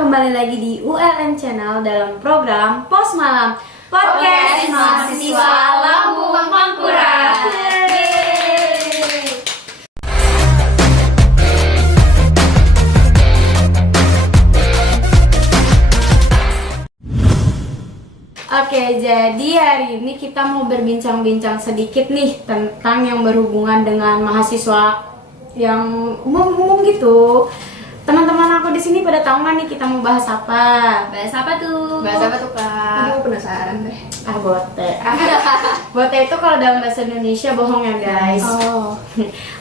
kembali lagi di ULM Channel dalam program Pos Malam Podcast Mahasiswa Lampung Mangkurat. Oke, jadi hari ini kita mau berbincang-bincang sedikit nih tentang yang berhubungan dengan mahasiswa yang umum-umum gitu. Teman-teman aku di sini pada tahu nggak nih kita mau bahas apa? Bahas apa tuh? Bahas apa tuh, Kak? Aduh, penasaran deh. Bote. Bote itu kalau dalam bahasa Indonesia bohong ya, guys. Oh.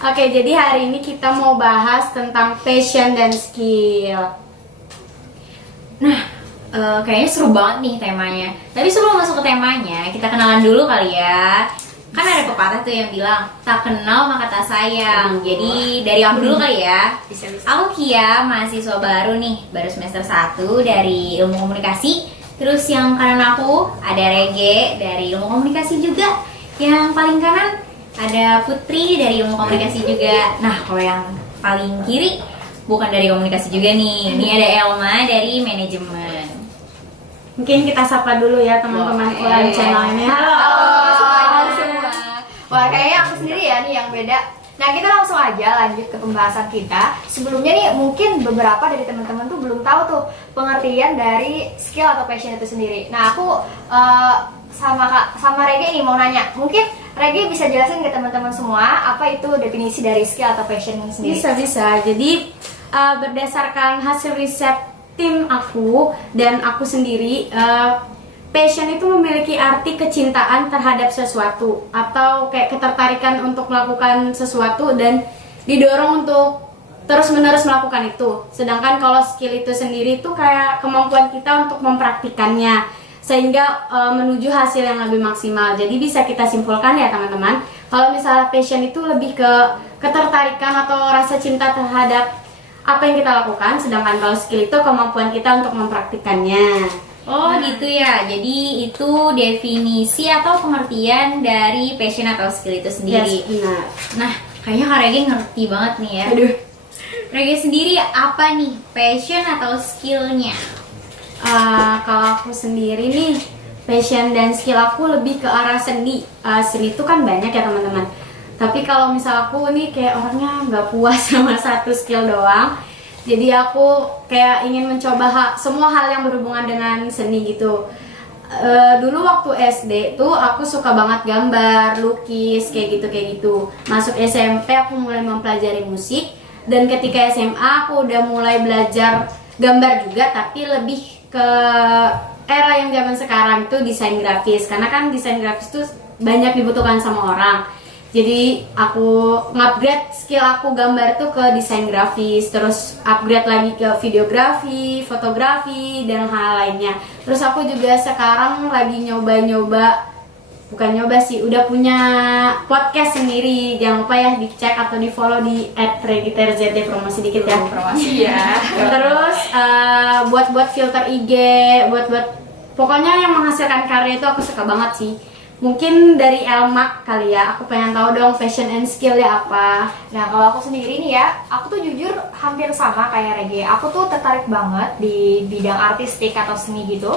Oke, jadi hari ini kita mau bahas tentang passion dan skill. Nah, kayaknya seru banget nih temanya. Tapi sebelum masuk ke temanya, kita kenalan dulu kali ya. Kan ada pepatah tuh yang bilang, tak kenal maka tak sayang. Jadi dari aku dulu kali ya. Bisa. Aku Kia, mahasiswa baru nih, baru semester 1 dari ilmu komunikasi. Terus yang kanan aku ada Rege dari ilmu komunikasi juga. Yang paling kanan ada Putri dari ilmu komunikasi juga. Nah, kalau yang paling kiri bukan dari komunikasi juga nih. Ini ada Elma dari manajemen. Mungkin kita sapa dulu ya teman-teman ULM Channel ini. Halo. Wah, kayaknya aku sendiri ya nih yang beda. Nah, kita langsung aja lanjut ke pembahasan kita. Sebelumnya nih, mungkin beberapa dari teman-teman tuh belum tahu tuh pengertian dari skill atau passion itu sendiri. Nah, aku sama Rege nih mau nanya. Mungkin Rege bisa jelasin ke teman-teman semua apa itu definisi dari skill atau passion sendiri? Bisa. Jadi berdasarkan hasil riset tim aku dan aku sendiri, passion itu memiliki arti kecintaan terhadap sesuatu atau kayak ketertarikan untuk melakukan sesuatu dan didorong untuk terus-menerus melakukan itu. Sedangkan kalau skill itu sendiri itu kayak kemampuan kita untuk mempraktikannya sehingga menuju hasil yang lebih maksimal. Jadi bisa kita simpulkan ya teman-teman, kalau misalnya passion itu lebih ke ketertarikan atau rasa cinta terhadap apa yang kita lakukan, sedangkan kalau skill itu kemampuan kita untuk mempraktikannya. Oh gitu ya, jadi itu definisi atau pengertian dari passion atau skill itu sendiri. Yes, benar. Nah, kayaknya Kak Rege ngerti banget nih ya. Aduh. Rege sendiri apa nih passion atau skillnya? Kalau aku sendiri nih, passion dan skill aku lebih ke arah seni. Seni itu kan banyak ya teman-teman. Tapi kalau misal aku nih kayak orangnya nggak puas sama satu skill doang. Jadi aku kayak ingin mencoba semua hal yang berhubungan dengan seni gitu. Dulu waktu SD tuh aku suka banget gambar, lukis, kayak gitu. Masuk SMP aku mulai mempelajari musik. Dan ketika SMA aku udah mulai belajar gambar juga, tapi lebih ke era yang zaman sekarang itu desain grafis. Karena kan desain grafis tuh banyak dibutuhkan sama orang. Jadi aku ngupgrade skill aku gambar tuh ke desain grafis, terus upgrade lagi ke videografi, fotografi, dan hal lainnya. Terus aku juga sekarang lagi bukan nyoba sih, udah punya podcast sendiri. Jangan lupa ya dicek atau di follow di @regiterzt, promosi dikit ya. Promosi ya. Terus buat filter IG, buat pokoknya yang menghasilkan karya itu aku suka banget sih. Mungkin dari Elma kali ya, aku pengen tahu dong passion and skill ya apa. Nah, kalau aku sendiri nih ya, aku tuh jujur hampir sama kayak Rege. Aku tuh tertarik banget di bidang artistik atau seni gitu.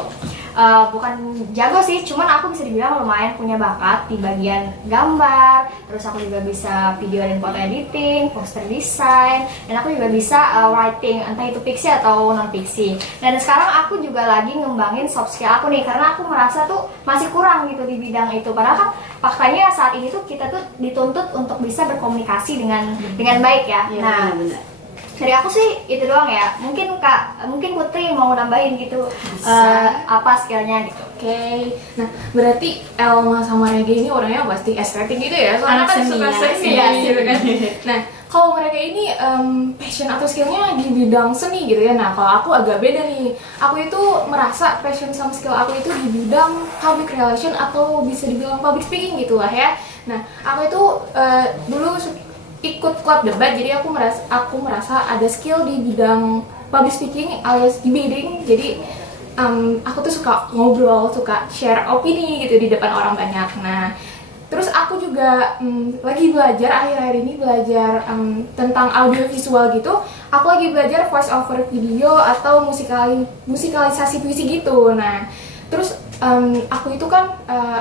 Bukan jago sih, cuman aku bisa dibilang lumayan punya bakat di bagian gambar. Terus aku juga bisa video dan foto editing, poster design, dan aku juga bisa writing, entah itu fiksi atau non fiksi. Dan sekarang aku juga lagi ngembangin soft skill aku nih, karena aku merasa tuh masih kurang gitu di bidang itu. Padahal kan faktanya saat ini tuh kita tuh dituntut untuk bisa berkomunikasi dengan baik ya. Nah, benar. dari aku sih itu doang ya. Mungkin Putri mau nambahin gitu apa skillnya gitu. Oke. Nah, berarti Elma sama Rege ini orangnya pasti estetik gitu ya? Soalnya Anak kan seni suka ya. seni Iya, gitu kan. Nah, kalau mereka ini passion atau skillnya di bidang seni gitu ya. Nah, kalau aku agak beda nih. Aku itu merasa passion sama skill aku itu di bidang public relation atau bisa dibilang public speaking gitu lah ya. Nah, aku itu dulu ikut klub debat, jadi aku merasa ada skill di bidang public speaking alias debating. Jadi aku tuh suka ngobrol, suka share opini gitu di depan orang banyak. Nah, Terus aku juga lagi belajar akhir-akhir ini belajar tentang audio visual gitu. Aku lagi belajar voice over video atau musikalisasi puisi gitu. Nah, terus aku itu kan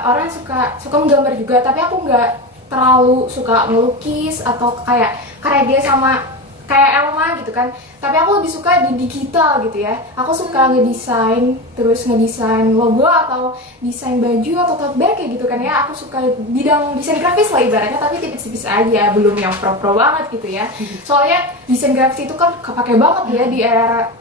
orang suka menggambar juga, tapi aku nggak terlalu suka melukis atau kayak Rege sama kayak Elma gitu kan. Tapi aku lebih suka di digital gitu ya. Aku suka ngedesain logo atau desain baju atau tote bag kayak gitu kan ya. Aku suka bidang desain grafis lah ibaratnya, tapi tipis-tipis aja, belum yang pro banget gitu ya. Soalnya desain grafis itu kan kepake banget ya di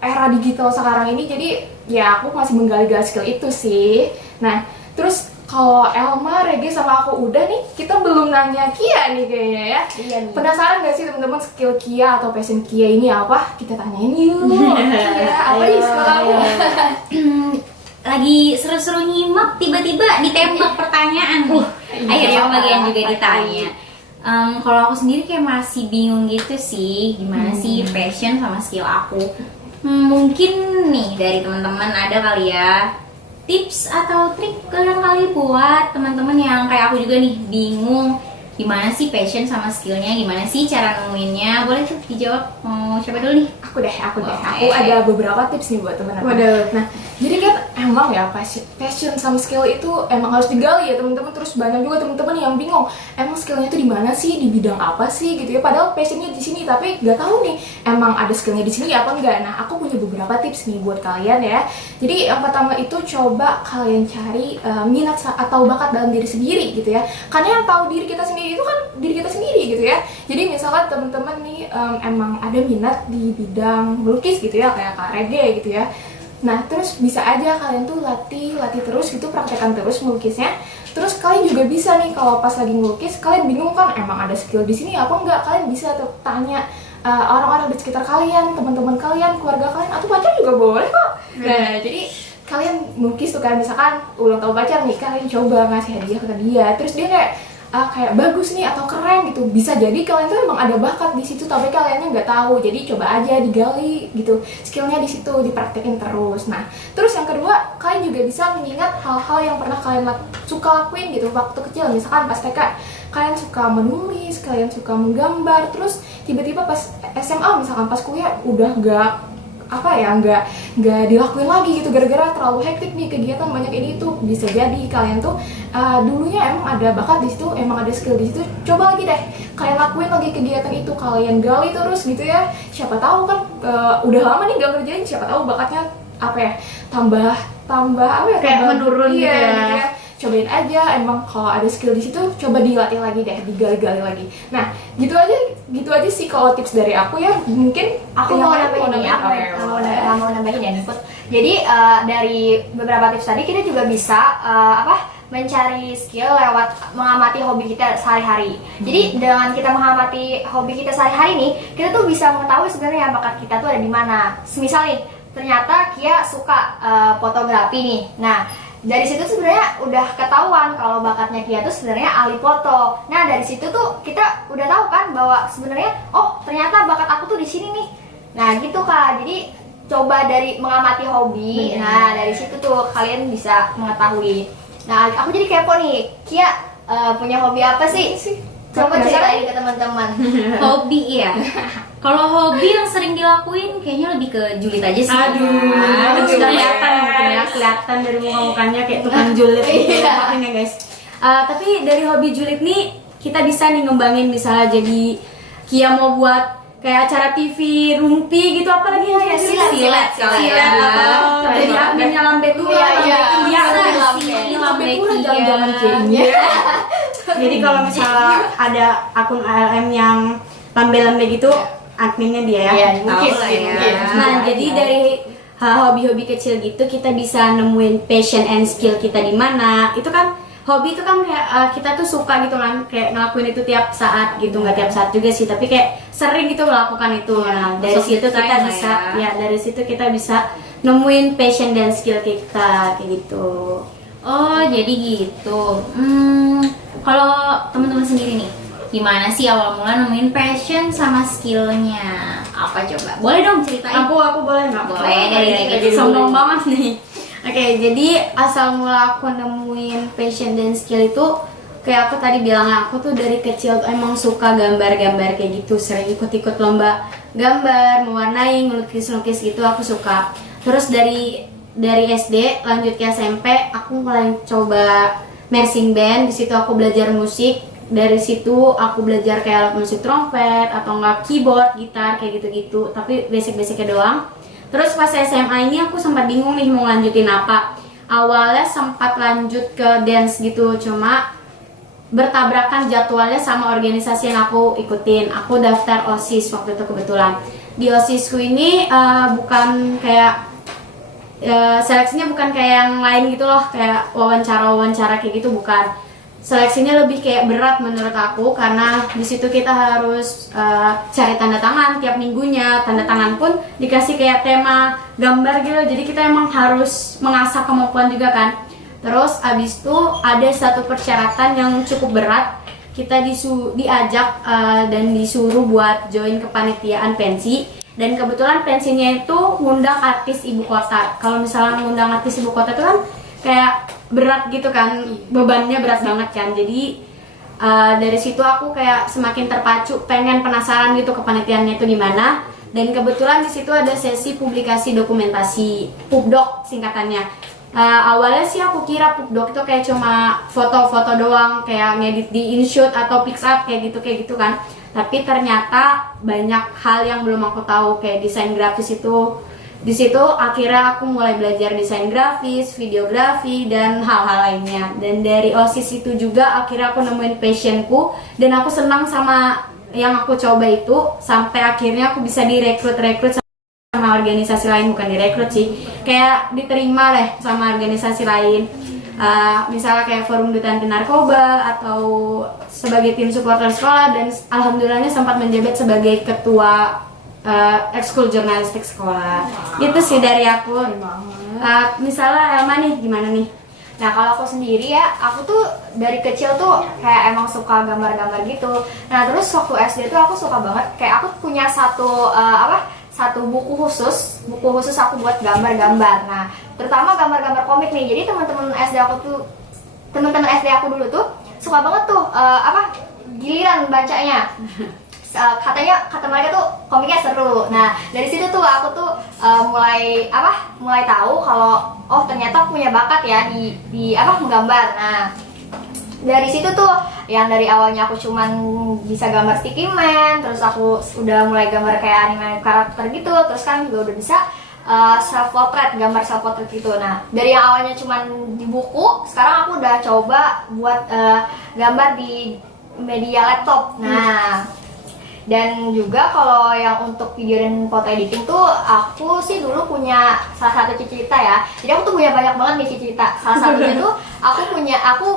era digital sekarang ini. Jadi ya aku masih menggali-gali skill itu sih. Nah, terus kalau Elma, Rege sama aku udah nih, kita belum nanya Kia nih kayaknya ya. Iya nih. Penasaran gak sih teman-teman skill Kia atau passion Kia ini apa? Kita tanyain yuk. Kia, apa nih skill kamu? Lagi seru-seru nyimak, tiba-tiba ditembak pertanyaan nih. Akhirnya bagian juga ditanya. Kalau aku sendiri kayak masih bingung gitu sih, gimana sih passion sama skill aku. Mungkin nih dari teman-teman ada kali ya tips atau trik kali buat teman-teman yang kayak aku juga nih bingung gimana sih passion sama skillnya, gimana sih cara nemuinnya. Boleh tuh dijawab, mau siapa dulu nih? Aku deh. Aku Oke. ada beberapa tips nih buat teman-teman. Nah, jadi kan emang ya passion sama skill itu emang harus digali ya teman-teman. Terus banyak juga teman-teman yang bingung, emang skillnya itu di mana sih, di bidang apa sih gitu ya. Padahal passionnya di sini, tapi nggak tahu nih emang ada skillnya di sini apa enggak. Nah, aku punya beberapa tips nih buat kalian ya. Jadi yang pertama itu coba kalian cari minat atau bakat dalam diri sendiri gitu ya. Karena yang tahu diri kita sendiri itu kan diri kita sendiri gitu ya. Jadi misalkan teman-teman nih emang ada minat di bidang melukis gitu ya, kayak Kak Rege gitu ya. Nah, terus bisa aja kalian tuh latih terus gitu, praktekkan terus melukisnya. Terus kalian juga bisa nih kalau pas lagi melukis kalian bingung kan emang ada skill di sini apa enggak, kalian bisa tuh tanya orang-orang di sekitar kalian, teman-teman kalian, keluarga kalian, atau pacar juga boleh kok. Nah, jadi kalian melukis tuh kan, misalkan ulang tahun pacar nih, kalian coba ngasih hadiah ke dia, terus dia kayak bagus nih atau keren gitu. Bisa jadi kalian tuh emang ada bakat di situ tapi kaliannya nggak tahu. Jadi coba aja digali gitu, skillnya di situ dipraktekin terus. Nah, terus yang kedua, kalian juga bisa mengingat hal-hal yang pernah kalian suka lakuin gitu waktu kecil. Misalkan pas TK kalian suka menulis, kalian suka menggambar, terus tiba-tiba pas SMA misalkan pas kuliah udah nggak dilakuin lagi gitu gara-gara terlalu hektik nih kegiatan banyak ini itu. Bisa jadi kalian tuh dulunya emang ada bakat di situ, emang ada skill di situ. Coba lagi deh kalian lakuin lagi kegiatan itu, kalian gali terus gitu ya. Siapa tahu kan udah lama nih gak ngerjain, siapa tahu bakatnya tambah Kayak menurun gitu ya. Cobain aja, emang kalau ada skill di situ coba dilatih lagi deh, digali-gali lagi. Nah, gitu aja sih kalau tips dari aku ya. Mungkin Aku mau nambahin ya, mau nambahin ya input. Jadi dari beberapa tips tadi kita juga bisa mencari skill lewat mengamati hobi kita sehari-hari. Jadi dengan kita mengamati hobi kita sehari-hari nih, kita tuh bisa mengetahui sebenarnya bakat kita tuh ada di mana. Misal nih, ternyata Kia suka fotografi nih. Nah, dari situ sebenarnya udah ketahuan kalau bakatnya Kia tuh sebenarnya ahli foto. Nah, dari situ tuh kita udah tahu kan bahwa sebenarnya oh ternyata bakat aku tuh di sini nih. Nah gitu Kak, jadi coba dari mengamati hobi. Nah dari situ tuh kalian bisa mengetahui. Nah aku jadi kepo nih, Kia punya hobi apa sih? Coba ceritain ke teman-teman. Hobi ya. Kalau hobi yang sering dilakuin kayaknya lebih ke julid aja sih. Sudah kelihatan mungkin ya, kelihatan dari muka-mukanya kayak tukang julid gitu. Maafin ya guys. Tapi dari hobi julid nih kita bisa nih ngembangin, misalnya jadi Kia mau buat kayak acara TV rumpi gitu, apalagi yang silat atau jadi adminnya Lambe Tua. Lambe Jangan kayaknya. Jadi kalau misalnya ada akun ALM yang lambe-lambe gitu, adminnya dia ya. Mungkin. Nah, jadi dari hobi-hobi kecil gitu kita bisa nemuin passion and skill kita di mana. Itu kan hobi itu kan kayak kita tuh suka gitu kan, kayak ngelakuin itu tiap saat gitu, nggak tiap saat juga sih, tapi kayak sering gitu melakukan itu. Nah, dari situ kita bisa dari situ kita bisa nemuin passion dan skill kita kayak gitu. Oh, jadi gitu. Kalau teman-teman sendiri nih, gimana sih awal mula nemuin passion sama skillnya? Apa coba? Boleh dong ceritain. Aku boleh nggak? Boleh, dari Jadi sombong banget nih. Oke, jadi asal mula aku nemuin passion dan skill itu kayak aku tadi bilang, aku tuh dari kecil tuh emang suka gambar-gambar kayak gitu, sering ikut-ikut lomba gambar, mewarnai, ngelukis-lukis gitu aku suka. Terus dari SD lanjut ke SMP aku mulai coba marching band. Di situ aku belajar musik. Dari situ aku belajar kayak alat musik trompet atau enggak keyboard, gitar kayak gitu-gitu, tapi basic-basicnya doang. Terus pas SMA ini aku sempat bingung nih mau lanjutin apa. Awalnya sempat lanjut ke dance gitu, cuma bertabrakan jadwalnya sama organisasi yang aku ikutin. Aku daftar OSIS waktu itu kebetulan. Di OSISku ini bukan kayak seleksinya bukan kayak yang lain gitu loh, kayak wawancara kayak gitu, bukan. Seleksinya lebih kayak berat menurut aku, karena di situ kita harus cari tanda tangan tiap minggunya. Tanda tangan pun dikasih kayak tema gambar gitu, jadi kita emang harus mengasah kemampuan juga kan. Terus abis itu ada satu persyaratan yang cukup berat. Kita diajak dan disuruh buat join kepanitiaan pensi. Dan kebetulan pensinya itu ngundang artis ibu kota. Kalau misalnya ngundang artis ibu kota itu kan kayak berat gitu kan, bebannya berat banget kan. Jadi dari situ aku kayak semakin terpacu, pengen penasaran gitu kepanitiaannya itu gimana. Dan kebetulan di situ ada sesi publikasi dokumentasi, PubDoc singkatannya. Awalnya sih aku kira PubDoc itu kayak cuma foto-foto doang, kayak ngedit di InShoot atau PixArt kayak gitu kan. Tapi ternyata banyak hal yang belum aku tahu, kayak desain grafis itu. Di situ akhirnya aku mulai belajar desain grafis, videografi, dan hal-hal lainnya. Dan dari OSIS itu juga akhirnya aku nemuin passionku, dan aku senang sama yang aku coba itu, sampai akhirnya aku bisa direkrut sama organisasi lain. Bukan direkrut sih, kayak diterima deh sama organisasi lain. Misalnya kayak Forum Duta Anti Narkoba atau sebagai tim supporter sekolah, dan alhamdulillahnya sempat menjabat sebagai ketua ekskul jurnalistik sekolah. Itu sih dari aku. Misalnya Elma nih, gimana nih? Nah kalau aku sendiri ya, aku tuh dari kecil tuh kayak emang suka gambar-gambar gitu. Nah terus waktu SD tuh aku suka banget, kayak aku punya satu buku khusus aku buat gambar-gambar. Nah terutama gambar-gambar komik nih. Jadi teman-teman SD aku dulu tuh suka banget tuh giliran bacanya. Kata mereka tuh komiknya seru. Nah dari situ tuh aku tuh mulai tahu kalau oh ternyata aku punya bakat ya di menggambar. Nah dari situ tuh yang dari awalnya aku cuman bisa gambar sticky man, terus aku udah mulai gambar kayak anime karakter gitu, terus kan juga udah bisa gambar self portrait gitu. Nah dari yang awalnya cuman di buku, sekarang aku udah coba buat gambar di media laptop. Nah dan juga kalau yang untuk video dan foto editing tuh aku sih dulu punya salah satu cita-cita ya. Jadi aku tuh punya banyak banget nih cita-cita. Salah satunya tuh aku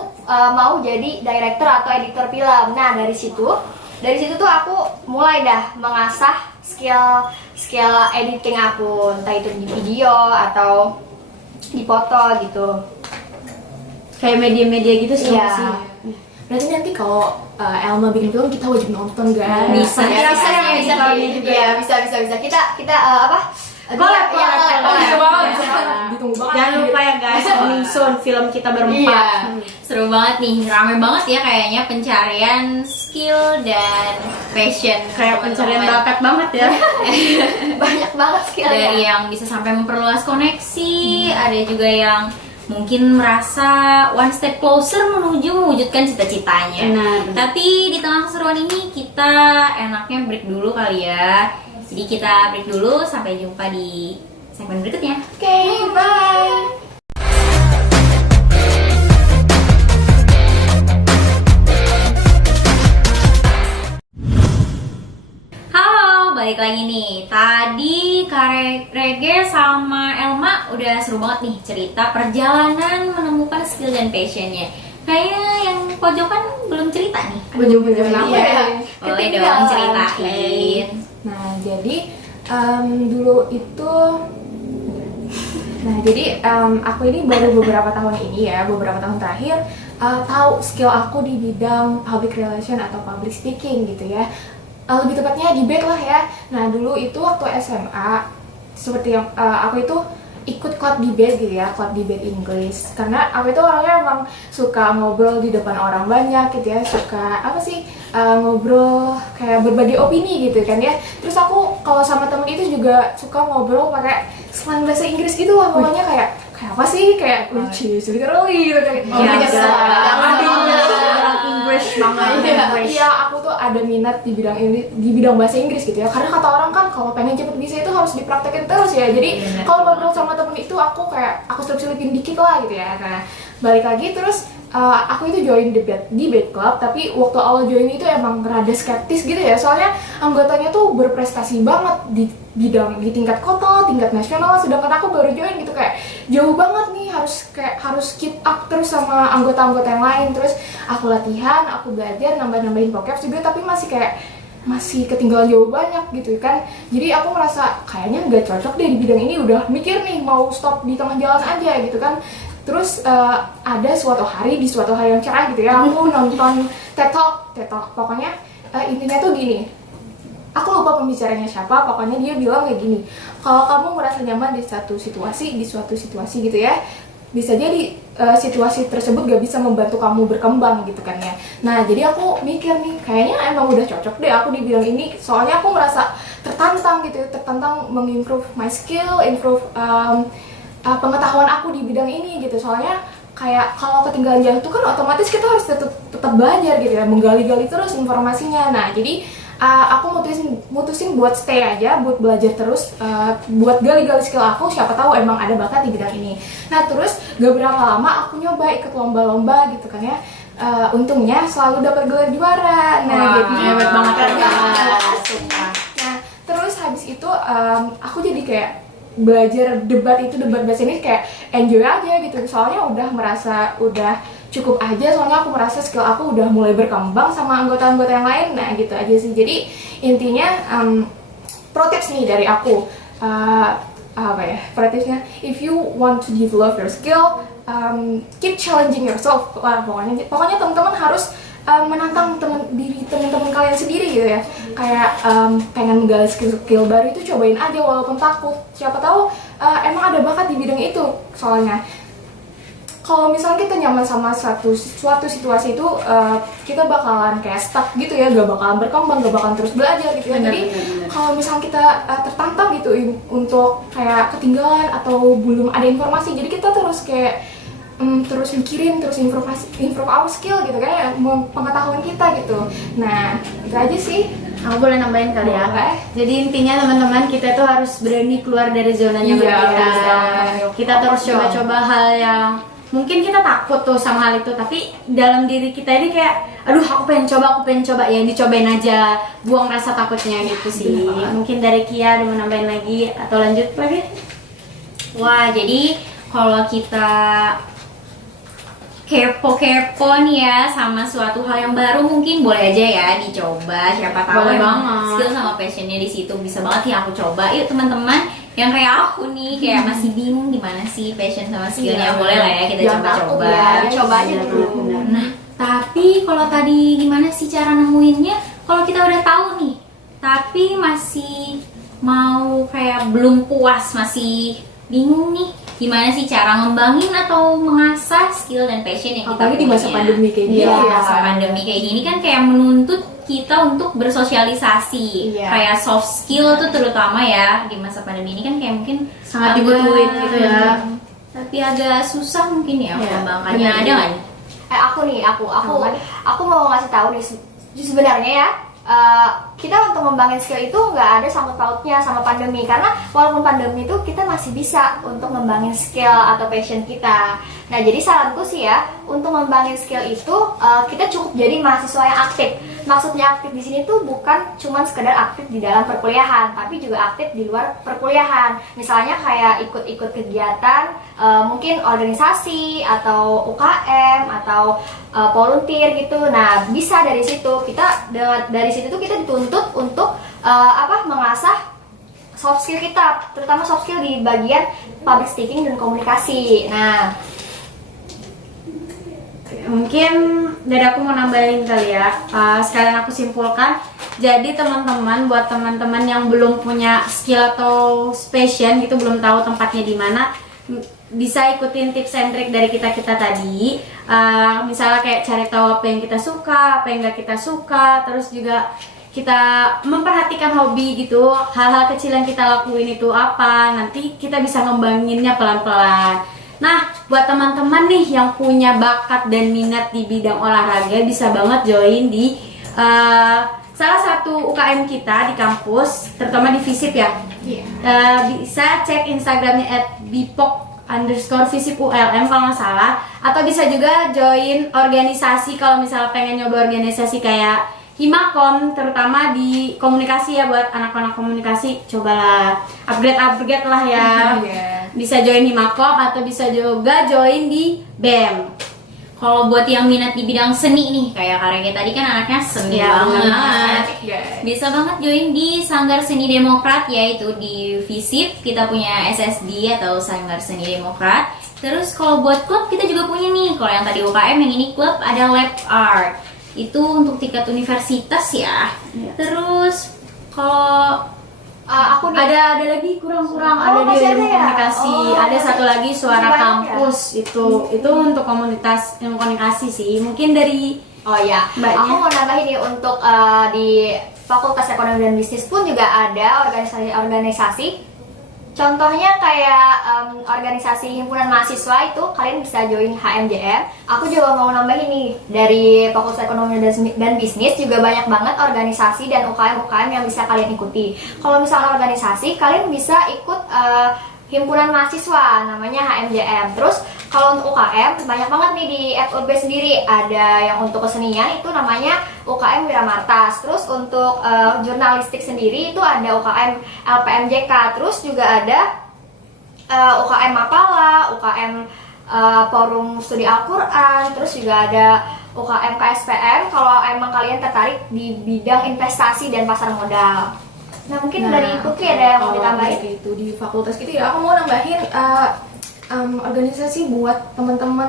mau jadi director atau editor film. Nah dari situ tuh aku mulai dah mengasah skill editing aku, entah itu di video atau di foto gitu. Kayak media-media gitu sih. Iya. Sih. Berarti nanti kalau Elma bikin film kita wajib nonton guys. Bisa kita Collab. Ditunggu banget. Jangan lupa ya guys, coming soon film kita berempat. Seru banget nih, rame banget ya kayaknya pencarian skill dan passion. Kayak pencarian bakat banget ya. banyak banget skillnya. Dari yang bisa sampai memperluas koneksi, ada juga yang mungkin merasa one step closer menuju mewujudkan cita-citanya. Benar. Tapi di tengah keseruan ini kita enaknya break dulu kali ya. Jadi kita break dulu, sampai jumpa di segmen berikutnya. Oke, bye. Halo, balik lagi nih. Tadi Kak Rege sama Elma udah seru banget nih cerita perjalanan menemukan skill dan passionnya. Kayaknya yang pojokan belum cerita nih. Ujung-ujung apa Iya. ya? Boleh dong ceritain. Nah, jadi dulu itu aku ini baru beberapa tahun terakhir tahu skill aku di bidang public relation atau public speaking gitu ya. Lebih tepatnya debate lah ya. Nah dulu itu waktu SMA, seperti yang aku itu ikut club debate gitu ya, club debate English. Karena aku itu orangnya emang suka ngobrol di depan orang banyak gitu ya, suka ngobrol kayak berbagi opini gitu kan ya. Terus aku kalau sama temen itu juga suka ngobrol pakai slang bahasa Inggris gitu lah, pokoknya kayak apa sih, kayak which is literally gitu kan. English banget. Iya, aku tuh ada minat di bidang ini, di bidang bahasa Inggris gitu ya. Karena kata orang kan kalau pengen cepet bisa itu harus dipraktekin terus ya. Jadi kalau ngobrol sama temen itu aku selip-selipin dikit lah gitu ya. Nah, balik lagi terus aku itu join debate club, tapi waktu awal join itu emang rada skeptis gitu ya. Soalnya anggotanya tuh berprestasi banget di tingkat kota, tingkat nasional, sedangkan aku baru join gitu, kayak jauh banget nih, harus keep up terus sama anggota-anggota yang lain. Terus aku latihan, aku belajar, nambahin vocab juga, tapi masih ketinggalan jauh banyak gitu kan. Jadi aku merasa kayaknya nggak cocok deh di bidang ini, udah mikir nih mau stop di tengah jalan aja gitu kan. Terus ada suatu hari yang cerah gitu ya, aku nonton TED Talk, pokoknya intinya tuh gini, aku lupa pembicaranya siapa, pokoknya dia bilang kayak gini, kalau kamu merasa nyaman di suatu situasi gitu ya, bisa jadi situasi tersebut gak bisa membantu kamu berkembang gitu kan ya. Nah jadi aku mikir nih, kayaknya emang udah cocok deh aku di bidang ini, soalnya aku merasa tertantang mengimprove my skill, improve pengetahuan aku di bidang ini gitu. Soalnya kayak kalau ketinggalan jauh itu kan otomatis kita harus tetap belajar gitu ya, menggali-gali terus informasinya. Nah jadi aku mutusin buat stay aja, buat belajar terus, buat gali-gali skill aku, siapa tahu emang ada bakat di bidang ini. Nah terus gak berapa lama aku nyoba ikut lomba-lomba gitu kan ya. Untungnya selalu dapat gelar juara. Nah jadi hebat banget kan. Nah terus habis itu aku jadi kayak belajar debat bahasa Inggris kayak enjoy aja gitu, soalnya udah cukup aja, soalnya aku merasa skill aku udah mulai berkembang sama anggota-anggota yang lain. Nah gitu aja sih. Jadi intinya pro tips nih dari aku, pro tipsnya, if you want to develop your skill, keep challenging yourself. Pokoknya teman-teman harus menantang diri teman-teman kalian sendiri gitu ya. Kayak pengen menggali skill baru itu cobain aja walaupun takut. Siapa tahu emang ada bakat di bidang itu. Soalnya kalau misalnya kita nyaman sama suatu situasi itu, kita bakalan kayak stuck gitu ya, gak bakalan berkembang, gak bakalan terus belajar gitu ya. Jadi kalau misalnya kita tertantang gitu untuk kayak ketinggalan atau belum ada informasi, jadi kita terus kayak terus mikirin, terus improve our skill gitu kan, pengetahuan kita gitu. Nah itu aja sih. Aku boleh nambahin kali ya. Jadi intinya teman-teman, kita tuh harus berani keluar dari zona nyaman kita. Kita terus coba-coba hal yang mungkin kita takut tuh sama hal itu, tapi dalam diri kita ini kayak, aduh aku pengen coba ya, dicobain aja, buang rasa takutnya gitu sih. Mungkin dari Kia ada mau nambahin lagi atau lanjut lagi? Wah, jadi kalau kita kepo nih ya sama suatu hal yang baru, mungkin boleh aja ya dicoba, siapa tahu Boleh emang banget. skill sama passionnya di situ bisa banget ya aku coba. Yuk teman-teman yang kayak aku nih, kayak masih bingung gimana sih passion sama skillnya, boleh lah ya kita coba-coba. Coba aja dulu. Nah tapi kalau tadi gimana sih cara nemuinnya, kalau kita udah tahu nih tapi masih mau kayak belum puas, masih bingung nih, gimana sih cara ngembangin atau mengasah skill dan passion yang kita Apalagi di masa punya. pandemi kayak gini. Iya, masa pandemi kayak gini kan kayak menuntut kita untuk bersosialisasi. Iya. Kayak soft skill tuh terutama ya di masa pandemi ini kan kayak mungkin Sangat agak- dibutuhin gitu ya. Tapi agak susah mungkin ya Iya, mengembangkannya. benar. Ada nggak nih? Aku mau ngasih tahu nih, sebenarnya ya, kita untuk ngembangin skill itu nggak ada sangkut pautnya sama pandemi, karena walaupun pandemi itu kita masih bisa untuk ngembangin skill atau passion kita. Nah jadi saranku sih ya, untuk ngembangin skill itu kita cukup jadi mahasiswa yang aktif. Maksudnya aktif di sini tuh bukan cuma sekedar aktif di dalam perkuliahan, tapi juga aktif di luar perkuliahan. Misalnya kayak ikut-ikut kegiatan, mungkin organisasi atau UKM atau volunteer gitu. Nah bisa dari situ dari situ tuh kita dituntut untuk mengasah soft skill kita, terutama soft skill di bagian public speaking dan komunikasi. Nah Mungkin dari aku mau nambahin kali ya, sekalian aku simpulkan. Jadi teman-teman, buat teman-teman yang belum punya skill atau passion gitu, belum tahu tempatnya di mana, bisa ikutin tips and trick dari kita tadi. Misalnya kayak cari tahu apa yang kita suka, apa yang nggak kita suka, terus juga kita memperhatikan hobi gitu, hal-hal kecil yang kita lakuin itu apa, nanti kita bisa ngembanginnya pelan-pelan. Nah, buat teman-teman nih yang punya bakat dan minat di bidang olahraga, bisa banget join di salah satu UKM kita di kampus, terutama di FISIP ya. Bisa cek Instagramnya @bipok_FISIPULM kalau nggak salah, atau bisa juga join organisasi kalau misalnya pengen nyoba organisasi kayak Himakom, terutama di komunikasi ya, buat anak-anak komunikasi, coba upgrade lah ya. Bisa join Himakom atau bisa juga join di BEM. Kalau buat yang minat di bidang seni nih, kayak Karege tadi kan anaknya seni banget. Bisa banget join di Sanggar Seni Demokrat, yaitu di FISIP kita punya SSD atau Sanggar Seni Demokrat. Terus kalau buat klub kita juga punya nih. Kalau yang tadi UKM, yang ini klub ada Lab Art. Itu untuk tingkat universitas ya. Terus kalau Aku ada lagi kurang ada di masih ada ilmu ya? komunikasi. Ada satu lagi suara Masih banyak kampus itu untuk komunitas ilmu komunikasi sih. Mungkin dari Oh ya, Mbaknya. aku mau nambahin nih untuk di Fakultas Ekonomi dan Bisnis pun juga ada organisasi-organisasi. Contohnya kayak organisasi himpunan mahasiswa itu kalian bisa join HMJM. Aku juga mau nambahin nih, dari Fakultas Ekonomi dan Bisnis juga banyak banget organisasi dan UKM-UKM yang bisa kalian ikuti. Kalau misalnya organisasi, kalian bisa ikut himpunan mahasiswa namanya HMJM. Terus kalau untuk UKM banyak banget nih di FUB sendiri. Ada yang untuk kesenian itu namanya UKM Wiramartas. Terus untuk jurnalistik sendiri itu ada UKM LPMJK. Terus juga ada UKM Mapala, UKM Forum Studi Al-Quran. Terus juga ada UKM KSPM kalau emang kalian tertarik di bidang investasi dan pasar modal. Nah mungkin dari Puki ada yang mau ditambahin? Itu di fakultas gitu ya, aku mau nambahin organisasi buat teman-teman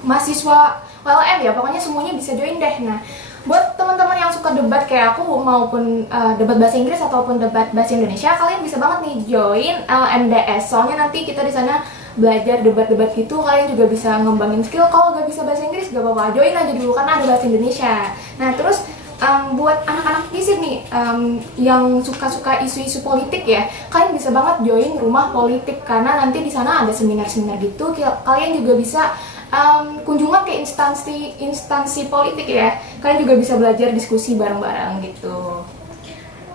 mahasiswa WLM ya, pokoknya semuanya bisa join deh. Nah, buat teman-teman yang suka debat kayak aku maupun debat bahasa Inggris ataupun debat bahasa Indonesia, kalian bisa banget nih join LMDS. Soalnya nanti kita di sana belajar debat-debat gitu, kalian juga bisa ngembangin skill. Kalau nggak bisa bahasa Inggris gak apa-apa, join aja dulu karena ada bahasa Indonesia. Nah, terus buat anak-anak FISIP nih yang suka-suka isu-isu politik ya, kalian bisa banget join rumah politik karena nanti di sana ada seminar-seminar gitu. Kalian juga bisa kunjungan ke instansi politik ya. Kalian juga bisa belajar diskusi bareng-bareng gitu.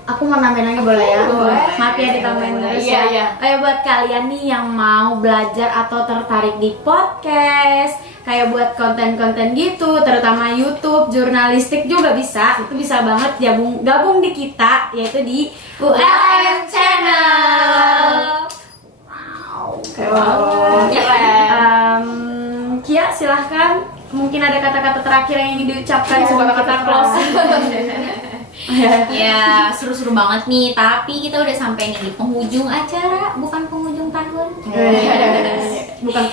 aku mau nambahin lagi boleh ya? Boleh. Maaf ya ditambahin terus ya. Iya. Ayo buat kalian nih yang mau belajar atau tertarik di podcast, kayak buat konten-konten gitu, terutama YouTube, jurnalistik juga bisa. Itu bisa banget gabung di kita, yaitu di ULM Channel. Kia, silahkan. Mungkin ada kata-kata terakhir yang ingin diucapkan sebelum kita closing. Ya, seru-seru banget nih. Tapi kita udah sampai nih di penghujung acara, bukan penghujung tahun. Bukan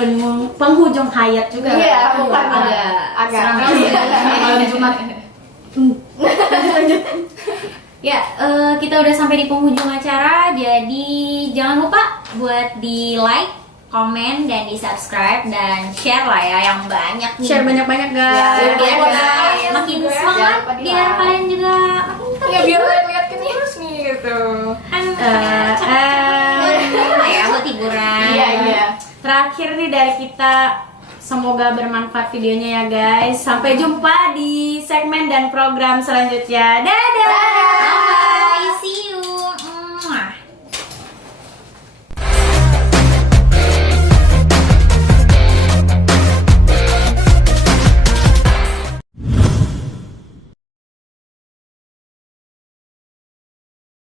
penghujung hayat juga. Iya, bukan. Agak Agak. Malam Jumat. Ya, kita udah sampai di penghujung acara. Jadi jangan lupa buat di like, komen, dan di subscribe dan share lah ya yang banyak nih. Share banyak-banyak guys. Biar Jangan makin lupa semangat, jangan lupa di biar like. kalian juga makin Ya biar lihat kita terus nih gitu. gimana ya buat hiburan. Iya. Terakhir nih dari kita, semoga bermanfaat videonya ya guys. Sampai jumpa di segmen dan program selanjutnya. Dadah. Bye, see you.